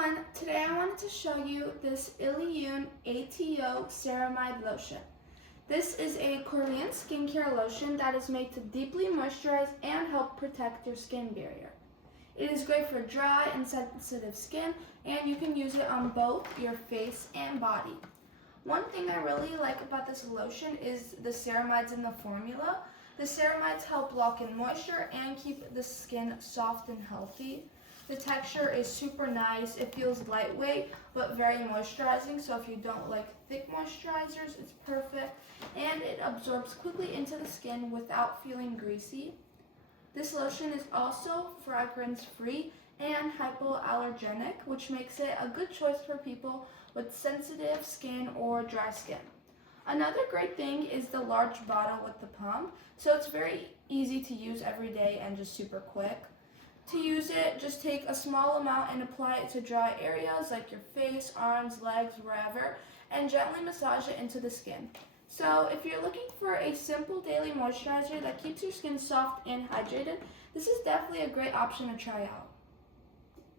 everyone, today I wanted to show you this ILLIYOON Ato Ceramide Lotion. This is a Korean skincare lotion that is made to deeply moisturize and help protect your skin barrier. It is great for dry and sensitive skin, and you can use it on both your face and body. One thing I really like about this lotion is the ceramides in the formula. The ceramides help lock in moisture and keep the skin soft and healthy. The texture is super nice. It feels lightweight but very moisturizing, so if you don't like thick moisturizers, it's perfect. And it absorbs quickly into the skin without feeling greasy. This lotion is also fragrance-free and hypoallergenic, which makes it a good choice for people with sensitive skin or dry skin. Another great thing is the large bottle with the pump, so it's very easy to use every day and just super quick. To use it, just take a small amount and apply it to dry areas like your face, arms, legs, wherever, and gently massage it into the skin. So if you're looking for a simple daily moisturizer that keeps your skin soft and hydrated, this is definitely a great option to try out.